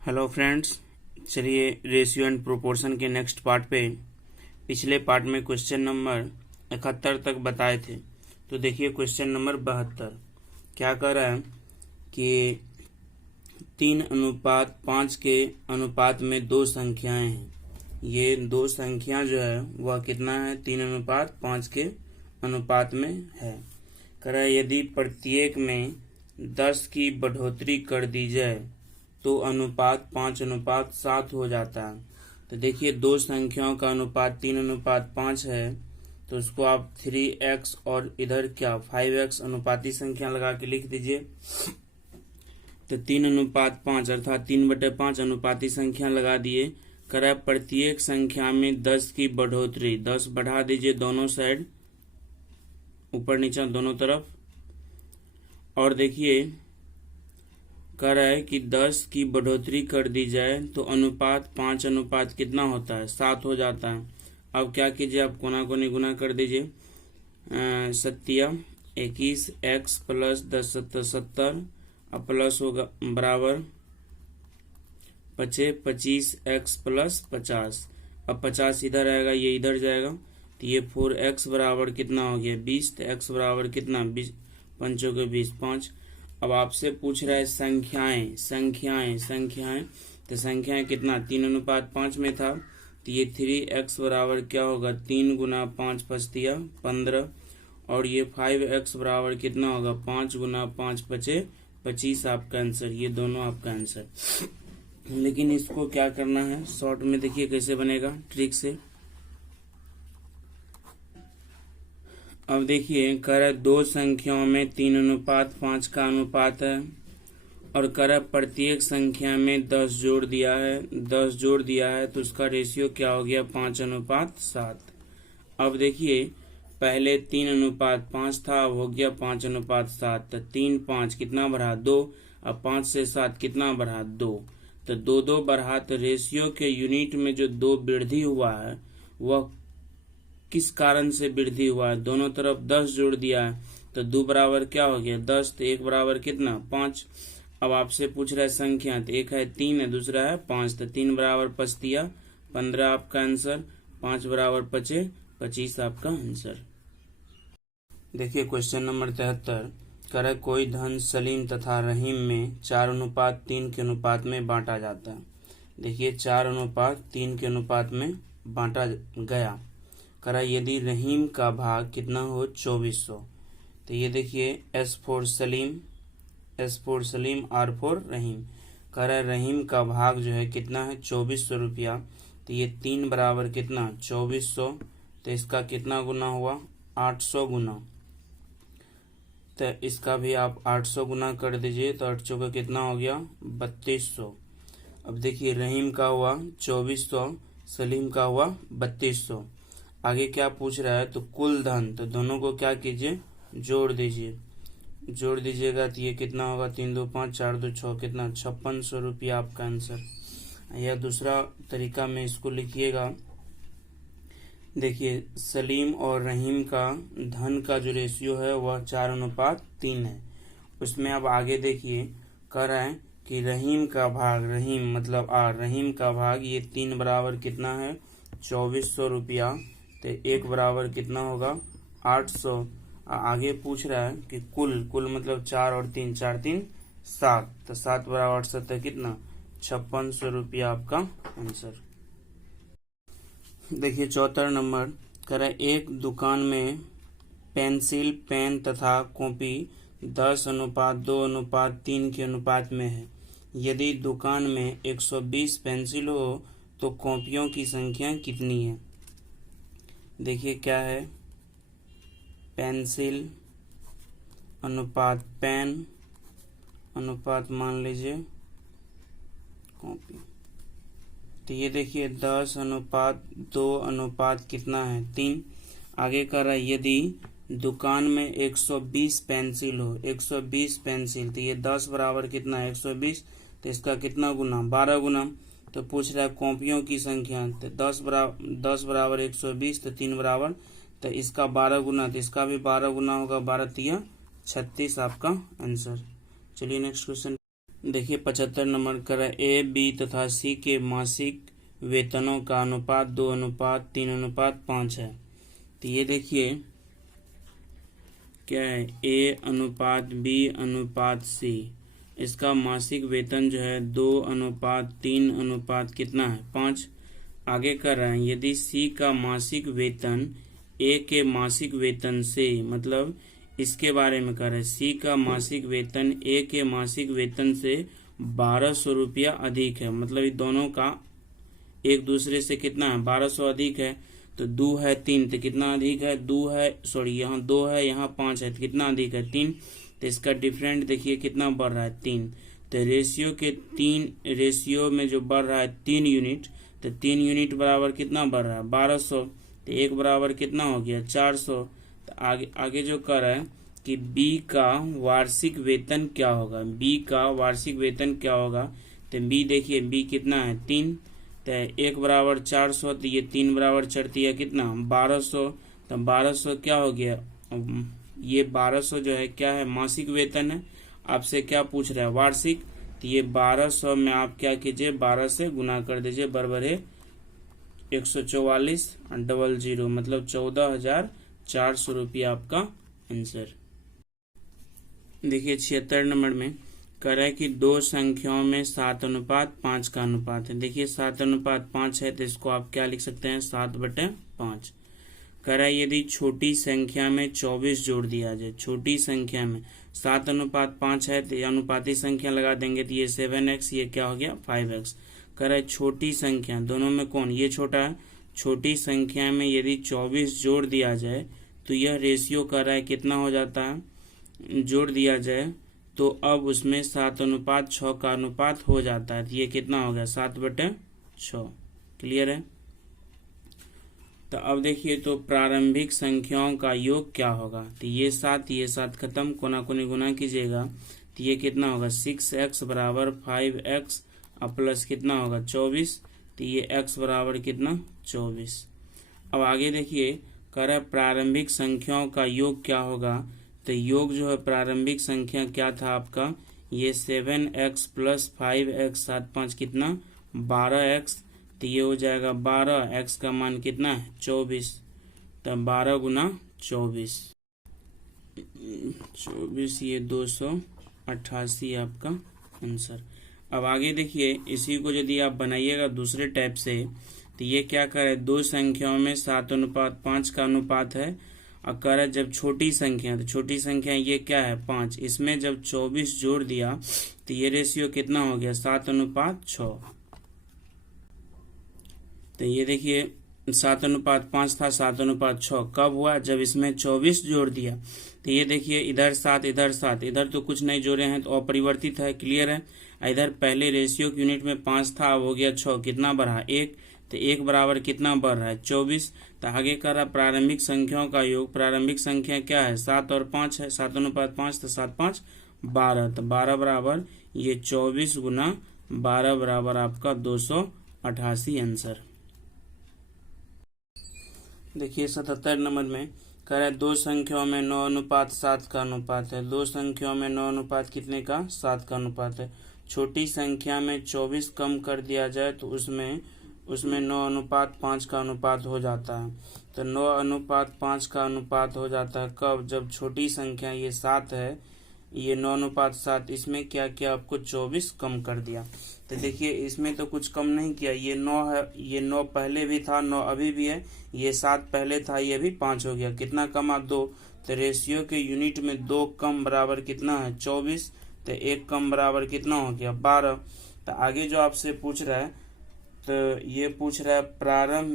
Hello friends, चलिए ratio and proportion के next part पे। पिछले पार्ट में क्वेश्चन नंबर 71 तक बताए थे। तो देखिए क्वेश्चन नंबर 72 क्या कर रहा है कि 3:5 के अनुपात में दो संख्याएं हैं। ये दो संख्या जो है वह कितना है, 3:5 के अनुपात में है। कह रहा है यदि प्रत्येक में 10 की बढ़ोतरी कर दी जाए तो अनुपात 5:7 हो जाता है। तो देखिए दो संख्याओं का अनुपात 3:5 है, तो उसको आप 3x और इधर क्या 5x अनुपाती संख्या लगा के लिख दीजिए। तो 3:5 अर्थात 3/5 अनुपाती संख्या लगा दिए। करा प्रत्येक संख्या में 10 की बढ़ोतरी, 10 बढ़ा दीजिए दोनों साइड, ऊपर नीचे दोनों तरफ। और देखिए कह रहा है कि 10 की बढ़ोतरी कर दी जाए तो अनुपात 5 अनुपात कितना होता है, 7 हो जाता है। अब क्या कीजिए, आप कोना कोनी गुना कर दीजिए। 21x प्लस 10 70 अब प्लस होगा बराबर 25x प्लस 50। अब 50 इधर आएगा, ये इधर जाएगा, तो ये 4x बराबर कितना हो गया 20। तो x बराबर कितना 20, 5 के 20 5। अब आपसे पूछ रहा है संख्याएं संख्याएं संख्याएं, तो संख्याएं कितना 3:5 में था, तो ये 3x बराबर क्या होगा 3 गुना 5 पचतिया 15। और ये 5x बराबर कितना होगा 5 गुना 5 पचे 25 आपका आंसर। ये दोनों आपका आंसर। लेकिन इसको क्या करना है शॉर्ट में, देखिए कैसे बनेगा ट्रिक से। अब देखिए कर दो संख्याओं में 3:5 का अनुपात है और कर प्रत्येक संख्या में 10 जोड़ दिया है, तो उसका रेशियो क्या हो गया 5:7। अब देखिए पहले 3:5 था, अब हो गया 5:7। तो 3 5 कितना बढ़ा 2, अब 5 से 7 कितना बढ़ा 2, तो 2 2 बढ़ा। तो रेशियो के यूनिट में जो 2 वृद्धि हुआ है वह किस कारण से वृद्धि हुआ है, दोनों तरफ 10 जोड़ दिया है, तो 2 बराबर क्या हो गया 10, तो 1 बराबर कितना 5। अब आपसे पूछ रहा है संख्या, तो एक है 3 है, दूसरा है 5, तो 3 बराबर पचतिया 15 आपका आंसर, 5 बराबर पचे 25 आपका आंसर। देखिए क्वेश्चन नंबर 73 करे कोई धन सलीम तथा रहीम में 4:3 के अनुपात में बांटा जाता है। देखिए 4:3 के अनुपात में बांटा गया। करा यदि रहीम का भाग कितना हो 2400, तो ये देखिए S for Salim R for Rahim. करा रहीम का भाग जो है कितना है 2400 रुपया, तो ये 3 बराबर कितना 2400, तो इसका कितना गुना हुआ 800 गुना, तो इसका भी आप 800 गुना कर दीजिए, तो 800 का कितना हो गया 3200। अब देखिए रहीम का हुआ 2400, सलीम का हुआ 3200। आगे क्या पूछ रहा है, तो कुल धन, तो दोनों को क्या कीजिए जोड़ दीजिएगा, तो ये कितना होगा 3 2 5 4 2 6 कितना 5600 रुपया आपका आंसर। यह दूसरा तरीका में इसको लिखिएगा। देखिए सलीम और रहीम का धन का जो रेशियो है वह 4:3 है। उसमें अब आगे देखिए कह रहा है कि रहीम का भाग, रहीम मतलब रहीम का भाग ये 3 बराबर कितना है 2400 रुपया, तो 1 बराबर कितना होगा 800। आगे पूछ रहा है कि कुल मतलब 4 और 3 4 3 7, तो 7 बराबर 7 है कितना 5600 रुपया आपका आंसर। देखिए 74 नंबर कह एक दुकान में पेंसिल पेन तथा कॉपी 10:2:3 के अनुपात में है। यदि दुकान में 120 पेंसिल हो तो कॉपियों की संख्या कितनी है। देखिए क्या है पेंसिल अनुपात पेन अनुपात मान लीजिए कॉपी, तो ये देखिए 10:2 कितना है 3। आगे कर रहा है यदि दुकान में 120 पेंसिल हो, 120 पेंसिल, तो ये 10 बराबर कितना है 120, तो इसका कितना गुना 12 गुना। तो पूछ रहा है कॉपियों की संख्या, तो 10 बराबर 120, तो 3 बराबर, तो इसका 12 गुना, तो इसका भी 12 गुना होगा 12 3 36 आपका आंसर। चलिए नेक्स्ट क्वेश्चन। देखिए 75 नंबर कर ए बी तथा सी के मासिक वेतनों का अनुपात 2:3:5 है। तो ये देखिए क्या है, ए अनुपात बी अनुपात सी, इसका मासिक वेतन जो है 2:3 कितना है 5। आगे कर रहे हैं यदि सी का मासिक वेतन ए के मासिक वेतन से, मतलब इसके बारे में कर रहे हैं, सी का मासिक वेतन ए के मासिक वेतन से 1200 रुपया अधिक है, मतलब ये दोनों का एक दूसरे से कितना है 1200 अधिक है। तो 2 है 3 तो कितना अधिक है 2 है, सॉरी यहाँ 2 है यहाँ 5 है तो कितना अधिक है 3। तो इसका डिफरेंट देखिए कितना बढ़ रहा है 3। तो रेशियो में जो बढ़ रहा है 3 यूनिट, तो 3 यूनिट बराबर कितना बढ़ रहा है 1200। तो एक बराबर कितना हो गया 400। तो आगे जो कर रहा है कि बी का वार्षिक वेतन क्या होगा, बी का वार्षिक वेतन क्या होगा। तो बी देखिए बी कितना है 3, तो एक बराबर 400, तो ये 3 बराबर चढ़ती है कितना 1200। तो 1200 क्या हो गया, ये 1200 जो है क्या है मासिक वेतन है, आपसे क्या पूछ रहा है वार्षिक। तो ये 1200 में आप क्या कीजिए 12 से गुना कर दीजिए, बराबर है 144,000, मतलब 14,400 रुपया आपका आंसर। देखिए 76 नंबर में कह रहा है कि दो संख्याओं में 7:5 का अनुपात है। देखिए 7:5 है तो इसको आप क्या लिख सकते हैं 7/5। कह रहा है यदि छोटी संख्या में 24 जोड़ दिया जाए, छोटी संख्या में 7:5 है तो अनुपाती संख्या लगा देंगे तो ये 7x, ये क्या हो गया 5x। कह रहा है छोटी संख्या दोनों में कौन, ये छोटा है, छोटी संख्या में यदि 24 जोड़ दिया जाए तो यह रेशियो कह रहा है कितना हो जाता है, जोड़ दिया जाए तो अब उसमें 7:6 का अनुपात हो जाता है। तो ये कितना हो गया 7/6। क्लियर है। तो अब देखिए तो प्रारंभिक संख्याओं का योग क्या होगा। तो ये 7 खत्म, कोना कोनी गुना कीजिएगा तो ये कितना होगा 6x बराबर 5x और प्लस कितना होगा 24। तो ये x बराबर कितना 24। अब आगे देखिए कह रहा है प्रारंभिक संख्याओं का योग क्या होगा। तो योग जो है प्रारंभिक संख्या क्या था आपका, ये 7x प्लस 5x 7 5 कितना 12x। तो ये हो जाएगा 12, x का मान कितना है 24। तो 12 गुना 24, ये 288 आपका आंसर। अब आगे देखिए इसी को यदि आप बनाइएगा दूसरे टाइप से, तो ये क्या करे दो संख्याओं में 7:5 का अनुपात है और कह रहा है जब छोटी संख्या, तो छोटी संख्या ये क्या है 5, इसमें जब 24 जोड़ दिया तो ये रेशियो कितना हो गया 7:6। तो ये देखिए 7:5 था 7:6 कब हुआ जब इसमें 24 जोड़ दिया। तो ये देखिए इधर 7 इधर 7, इधर तो कुछ नहीं जोड़े हैं तो अपरिवर्तित है। क्लियर है। इधर पहले रेशियो की यूनिट में 5 था, अब हो गया 6, कितना बढ़ा 1। तो 1 बराबर कितना बढ़ रहा है 24। तो आगे कर रहा प्रारंभिक संख्याओं का योग, प्रारंभिक संख्या क्या है 7 और 5 है, 7:5 तो 7 5 12, तो 12 बराबर ये 24 गुना 12 बराबर आपका 288 आंसर। देखिए 77 नंबर में कह रहा है दो संख्याओं में 9:7 का अनुपात है। दो संख्याओं में 9 अनुपात कितने का 7 का अनुपात है। छोटी संख्या में 24 कम कर दिया जाए तो उसमें 9:5 का अनुपात हो जाता है। तो 9:5 का अनुपात हो जाता है कब, जब छोटी संख्या ये 7 है, ये 9:7, इसमें क्या किया आपको 24 कम कर दिया। तो देखिए इसमें तो कुछ कम नहीं किया, ये 9 है, ये 9 पहले भी था 9 अभी भी है, ये 7 पहले था ये भी 5 हो गया, कितना कमा 2। तो रेशियो के यूनिट में 2 कम बराबर कितना है 24। तो 1 कम बराबर कितना हो गया 12। तो आगे जो आपसे पूछ रहा है, तो ये पूछ रहा है प्रारंभ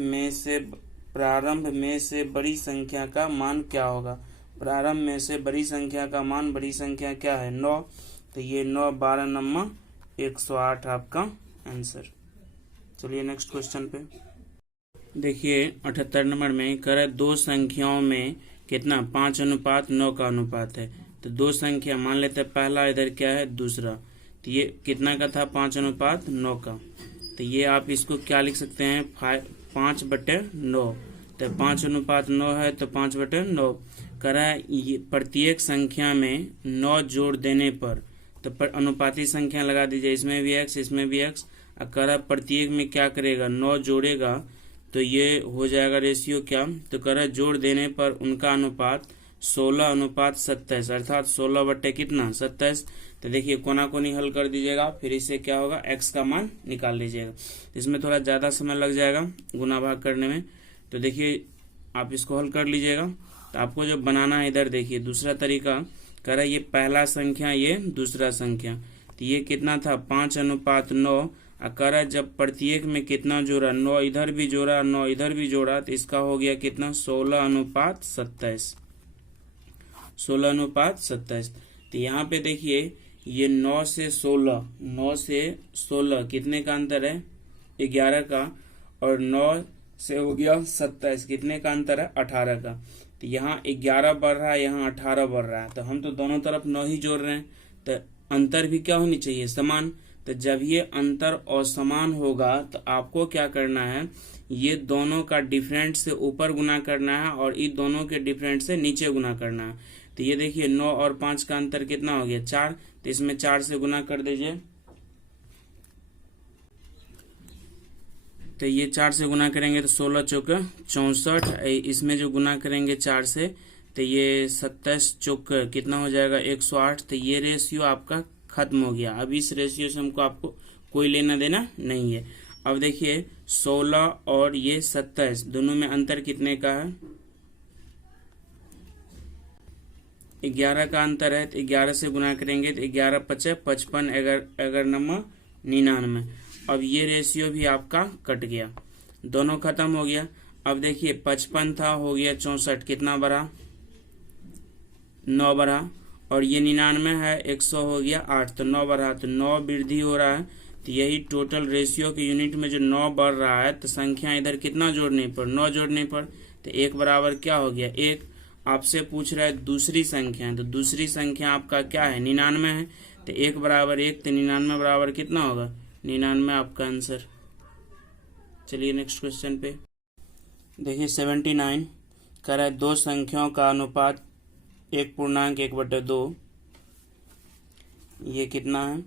में से बड़ी संख्या का मान क्या होगा। प्रारंभ में से बड़ी संख्या का मान, बड़ी संख्या क्या है 9। तो ये 9 12 नम्मा 108 आपका आंसर। चलिए नेक्स्ट क्वेश्चन पे देखिए 78 नंबर में कह रहा है दो संख्याओं में कितना 5:9 का अनुपात है। तो दो संख्या मान लेते हैं, पहला इधर क्या है दूसरा, तो ये कितना का था 5:9 का। तो ये आप इसको क्या लिख सकते हैं 5/9। तो 5:9 है तो 5/9 कह रहा है ये प्रत्येक संख्या में 9 जोड़ देने पर, तो अनुपाती संख्या लगा दीजिए, इसमें भी x इसमें भी x। और कर प्रत्येक में क्या करेगा, 9 जोड़ेगा, तो ये हो जाएगा रेशियो क्या, तो कर जोड़ देने पर उनका अनुपात 16:27, अर्थात 16 बट्टे कितना 27। तो देखिए कोना कोनी हल कर दीजिएगा, फिर इससे क्या होगा, x का मान निकाल लीजिएगा। इसमें थोड़ा ज़्यादा समय लग जाएगा गुना भाग करने में, तो देखिए आप इसको हल कर लीजिएगा। तो आपको जो बनाना है, इधर देखिए दूसरा तरीका, कह रहा है ये पहला संख्या ये दूसरा संख्या, तो ये कितना था 5:9। करा जब प्रत्येक में कितना जोड़ा, 9 इधर भी जोड़ा 9 इधर भी जोड़ा, तो इसका हो गया कितना 16:27, 16:27। तो यहाँ पे देखिए ये 9 से 16 कितने का अंतर है, 11 का, और 9 से हो गया 27 कितने का अंतर है, 18 का। तो यहाँ 11 बढ़ रहा है, यहाँ 18 बढ़ रहा है, तो हम तो दोनों तरफ 9 ही जोड़ रहे हैं, तो अंतर भी क्या होनी चाहिए, समान। तो जब ये अंतर असमान होगा तो आपको क्या करना है, ये दोनों का डिफरेंट से ऊपर गुना करना है और इन दोनों के डिफरेंट से नीचे गुना करना है। तो ये देखिए 9 और 5 का अंतर कितना हो गया 4, तो इसमें 4 से गुना कर दीजिए। तो ये 4 से गुना करेंगे तो 16 चौक 64, इसमें जो गुना करेंगे 4 से तो ये 27 चौक कितना हो जाएगा 108। तो ये रेशियो आपका खत्म हो गया। अब इस रेशियो से हमको आपको कोई लेना देना नहीं है। अब देखिए 16 और ये 27 दोनों में अंतर कितने का है, 11 का अंतर है, तो 11 से गुना करेंगे तो 11 × 5 = 55, 11 9 99। अब ये रेशियो भी आपका कट गया, दोनों खत्म हो गया। अब देखिए 55 था, हो गया 64, कितना बढ़ा 9 बढ़ा, और ये 99 है 100 हो गया 8, तो 9 बढ़ा, तो 9 वृद्धि हो रहा है। तो यही टोटल रेशियो के यूनिट में जो 9 बढ़ रहा है, तो संख्या इधर कितना जोड़ने पर 9 जोड़ने पर, तो 1 बराबर क्या हो गया 1। आपसे पूछ रहा है दूसरी संख्या, तो दूसरी संख्या आपका क्या है 99 है, तो 1 बराबर 1, तो 99 बराबर कितना होगा 99 आपका आंसर। चलिए नेक्स्ट क्वेश्चन पे देखिए 79 कह रहा है दो संख्याओं का अनुपात 1.1/2, ये कितना है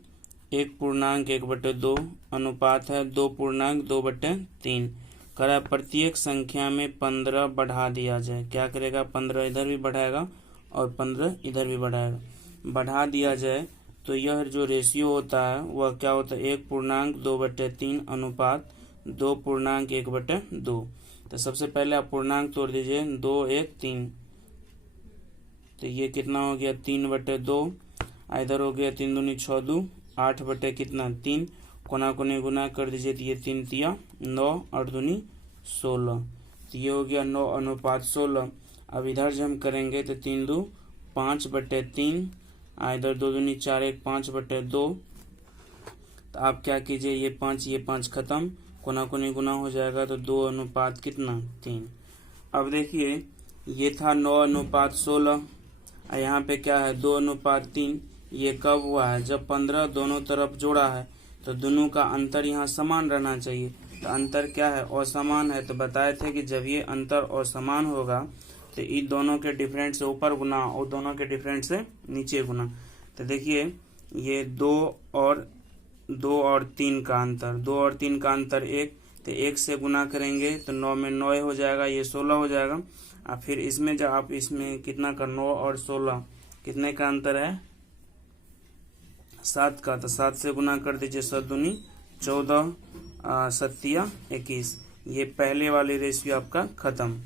1.1/2 अनुपात है 2.2/3। कह रहा है प्रत्येक संख्या में 15 बढ़ा दिया जाए। क्या करेगा 15 इधर भी बढ़ाएगा और 15 इधर भी बढ़ाएगा, बढ़ा दिया जाए तो यह जो रेशियो होता है वह क्या होता है 1.2/3 अनुपात 2.1/2। तो सबसे पहले आप पूर्णांक तोड़ दीजिए, 2 1 3, तो ये कितना हो गया 3/2, इधर हो गया 3 दूनी 6 2 8 बटे कितना 3, कोना कोने गुना कर दीजिए, तो ये 3 तिया 9 8 दूनी 16, तो ये हो गया 9:16। अब इधर जो हम करेंगे तो 3 2 5/3, इधर 2 दूनी 4 1 5/2। तो आप क्या कीजिए, ये 5 खत्म, कोना कोनी गुना हो जाएगा तो 2 अनुपात कितना 3। अब देखिए ये था 9:16, यहाँ पे क्या है 2:3। ये कब हुआ है, जब 15 दोनों तरफ जोड़ा है, तो दोनों का अंतर यहाँ समान रहना चाहिए। तो अंतर क्या है असमान है, तो बताए थे कि जब ये अंतर असमान होगा तो इन दोनों के डिफरेंट से ऊपर गुना और दोनों के डिफरेंट से नीचे गुना। तो देखिए ये 2 और 3 का अंतर, 2 और 3 का अंतर 1, तो 1 से गुना करेंगे तो 9 में 9 हो जाएगा, ये 16 हो जाएगा। और फिर इसमें जब आप इसमें कितना का 9 और 16 कितने का अंतर है 7 का, तो 7 से गुना कर दीजिए, 7 दूनी 14 7 21। ये पहले वाली रेशियो आपका खत्म।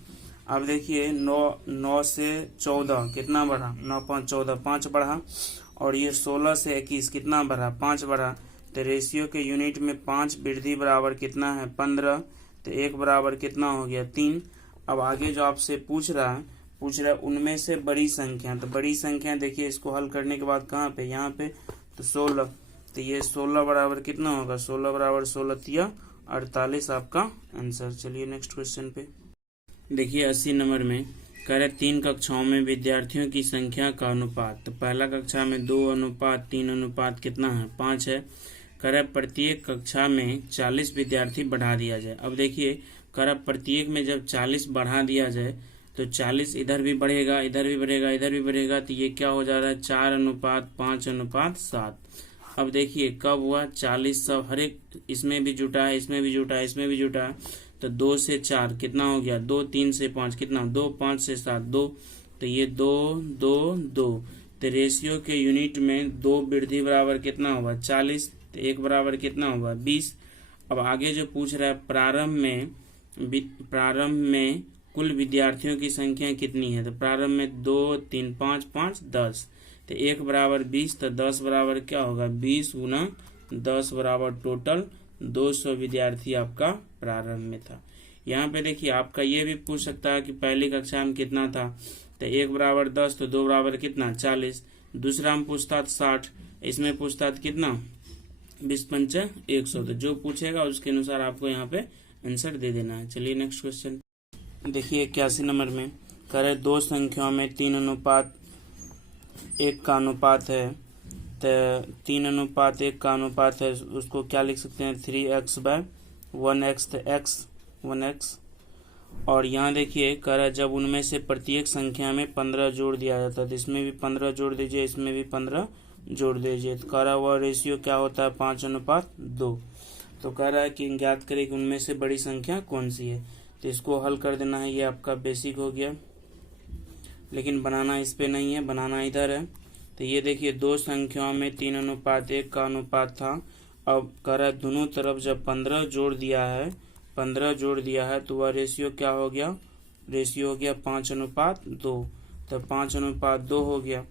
अब देखिए 9 से 14 कितना बढ़ा, 9 5 14 5 बढ़ा, और ये 16 से 21 कितना बढ़ा 5 बढ़ा। तो रेशियो के यूनिट में 5 वृद्धि बराबर कितना है 15, तो 1 बराबर कितना हो गया 3। अब आगे जो आपसे पूछ रहा है उनमें से बड़ी संख्या, तो बड़ी संख्या देखिए इसको हल करने के बाद कहाँ पे, यहाँ पे, तो 16, तो ये 16 बराबर कितना होगा 16 बराबर 16 तिया 48 आपका आंसर। चलिए नेक्स्ट क्वेश्चन पे देखिए 80 नंबर में कह रहे 3 कक्षाओं में विद्यार्थियों की संख्या का अनुपात। तो पहला कक्षा में 2:3 अनुपात कितना है 5 है। कह रहे प्रत्येक कक्षा में 40 विद्यार्थी बढ़ा दिया जाए। अब देखिए कह रहा प्रत्येक में जब 40 बढ़ा दिया जाए तो 40 इधर भी बढ़ेगा, इधर भी बढ़ेगा, इधर भी बढ़ेगा, तो ये क्या हो जा रहा है 4:5:7। अब देखिए कब हुआ 40 सब हर एक इसमें भी जुटा है, इसमें भी जुटा है, इसमें भी जुटा है, तो 2 से 4 कितना हो गया 2, 3 से 5 कितना 2, 5 से 7 2, तो ये 2 2 2। तो रेशियो के यूनिट में 2 वृद्धि बराबर कितना होगा 40, तो 1 बराबर कितना होगा 20। अब आगे जो पूछ रहा है प्रारंभ में कुल विद्यार्थियों की संख्या कितनी है, तो प्रारंभ में 2 3 5 5 10, तो 1 बराबर 20, तो 10 बराबर क्या होगा 20 गुना 10 बराबर टोटल 200 विद्यार्थी आपका प्रारंभ में था। यहाँ पे देखिए आपका ये भी पूछ सकता है कि पहली कक्षा में कितना था, तो 1 बराबर 10, तो 2 बराबर कितना 40। दूसरा हम पूछता 60, इसमें पूछता कितना 20 पंचा 100, तो जो पूछेगा उसके अनुसार आपको यहाँ पे आंसर दे देना है। चलिए नेक्स्ट क्वेश्चन देखिए 81 नंबर में कह रहे दो संख्याओं में 3:1 का अनुपात है, तो 3:1 का अनुपात है, उसको क्या लिख सकते हैं 3x/1x, तो x 1x। और यहाँ देखिए कह रहा है जब उनमें से प्रत्येक संख्या में 15 जोड़ दिया जाता है, तो इसमें भी 15 जोड़ दीजिए, इसमें भी 15 जोड़ दीजिए, तो कह रहा है वह रेशियो क्या होता है 5:2। तो कह रहा है कि ज्ञात करें कि उनमें से बड़ी संख्या कौन सी है, तो इसको हल कर देना है। ये आपका बेसिक हो गया, लेकिन बनाना इस पे नहीं है, बनाना इधर है। तो ये देखिए दो संख्याओं में 3:1 का अनुपात था। अब कह रहा है दोनों तरफ जब 15 जोड़ दिया है तो वह रेशियो क्या हो गया, रेशियो हो गया 5:2, तो 5:2 हो गया।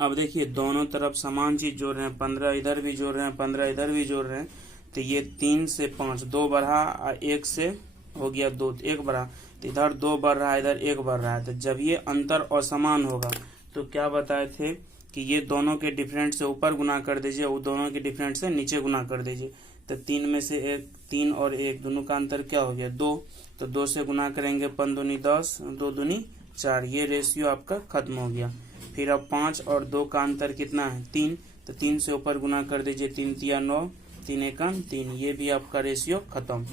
अब देखिए दोनों तरफ समान चीज जोड़ रहे हैं, 15 इधर भी जोड़ रहे हैं, 15 इधर भी जोड़ रहे हैं, तो ये 3 से 5 2 बढ़ा, 1 से हो गया 2, 1 बढ़ा, तो इधर 2 बढ़ रहा है, इधर 1 बढ़ रहा है। तो जब ये अंतर असमान होगा तो क्या बताए थे कि ये दोनों के डिफरेंट से ऊपर गुना कर दीजिए, वो दोनों के डिफरेंट से नीचे गुना कर दीजिए। तो 3 में से 1, 3 और 1 दोनों का अंतर क्या हो गया 2, तो 2 से गुना करेंगे 5 दूनी 10, 2 दूनी 4, ये रेशियो आपका खत्म हो गया। फिर अब 5 और 2 का अंतर कितना है 3, तो 3 से ऊपर गुना कर दीजिए, 3 तिया 9, 3 एकम 3, ये भी आपका रेशियो खत्म।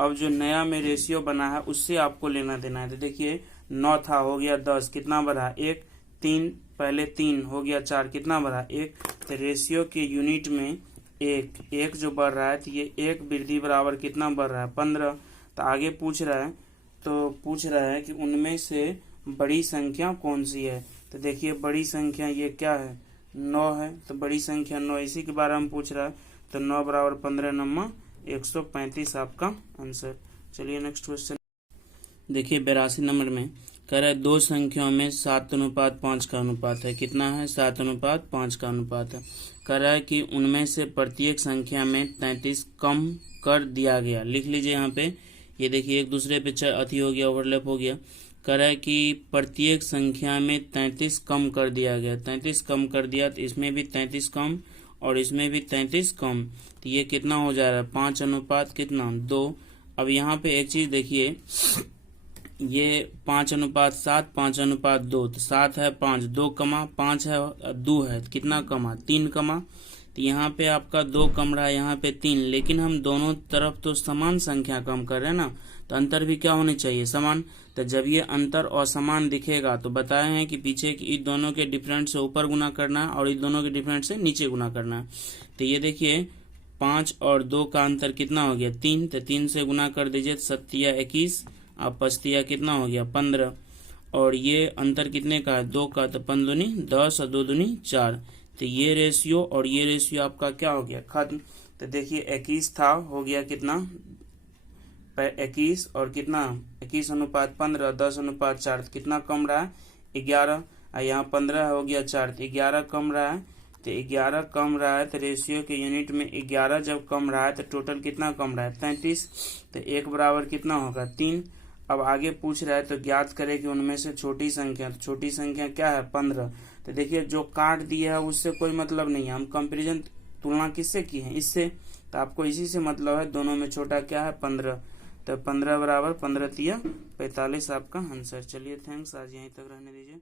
अब जो नया में रेशियो बना है उससे आपको लेना देना है। तो देखिए 9 था, हो गया 10, कितना बढ़ा 1, 3 पहले 3 हो गया 4, कितना बढ़ा 1, तो रेशियो के यूनिट में 1 जो बढ़ रहा है, तो ये 1 वृद्धि बराबर कितना बढ़ रहा है 15। तो आगे पूछ रहा है कि उनमें से बड़ी संख्या कौन सी है। तो देखिए बड़ी संख्या ये क्या है 9 है, तो बड़ी संख्या 9, इसी के बारे में पूछ रहा है। तो 9 बराबर 15 9 135 आपका आंसर। चलिए नेक्स्ट क्वेश्चन देखिए 82 नंबर में कह रहा है दो संख्याओं में 7:5 का अनुपात है, कितना है 7:5 का अनुपात है। कह रहा है कि उनमें से प्रत्येक संख्या में 33 कम कर दिया गया। लिख लीजिए यहाँ पे, ये देखिए एक दूसरे पे अति हो गया, ओवरलैप हो गया। कह रहा है कि प्रत्येक संख्या में 33 कम कर दिया गया, 33 कम कर दिया, तो इसमें भी 33 कम और इसमें भी 33 कम, तो ये कितना हो जा रहा है 5:2। अब यहाँ पे एक चीज देखिए, ये 5:7 5:2, तो 7 है 5, 2 कमा 5 है 2 है, तो कितना कमा 3 कमा, तो यहाँ पे आपका 2 कम रहा है, यहाँ पे 3, लेकिन हम दोनों तरफ तो समान संख्या कम कर रहे हैं ना, तो अंतर भी क्या होनी चाहिए समान। तो जब ये अंतर असमान दिखेगा तो बताए हैं कि पीछे की इन दोनों के डिफरेंट से ऊपर गुना करना है और इन दोनों के डिफरेंट से नीचे गुना करना है। तो ये देखिए 5 और 2 का अंतर कितना हो गया 3, तो 3 से गुना कर दीजिए, 7 21 और 5 कितना हो गया 15, और ये अंतर कितने का है 2 का, तो 5 दूनी 10 और 2 दूनी 4, तो ये रेशियो और ये रेशियो आपका क्या हो गया खत्म। तो देखिए 21 था, हो गया कितना 21 और कितना 21:15, 10:4, कितना कम रहा है 11, और यहाँ 15 हो गया 4, तो 11 कम रहा है, तो 11 कम रहा है, तो रेशियो के यूनिट में 11 जब कम रहा है तो टोटल कितना कम रहा है 33, तो 1 बराबर कितना होगा 3। अब आगे पूछ रहा है तो ज्ञात करें कि उनमें से छोटी संख्या, तो छोटी संख्या क्या है 15। तो देखिए जो काट दिया है उससे कोई मतलब नहीं है, हम कंपेरिजन तुलना किससे की है इससे, तो आपको इसी से मतलब है, दोनों में छोटा क्या है 15, तो 15 बराबर 15 तिया 45 आपका आंसर। चलिए थैंक्स, आज यहीं तक रहने दीजिए।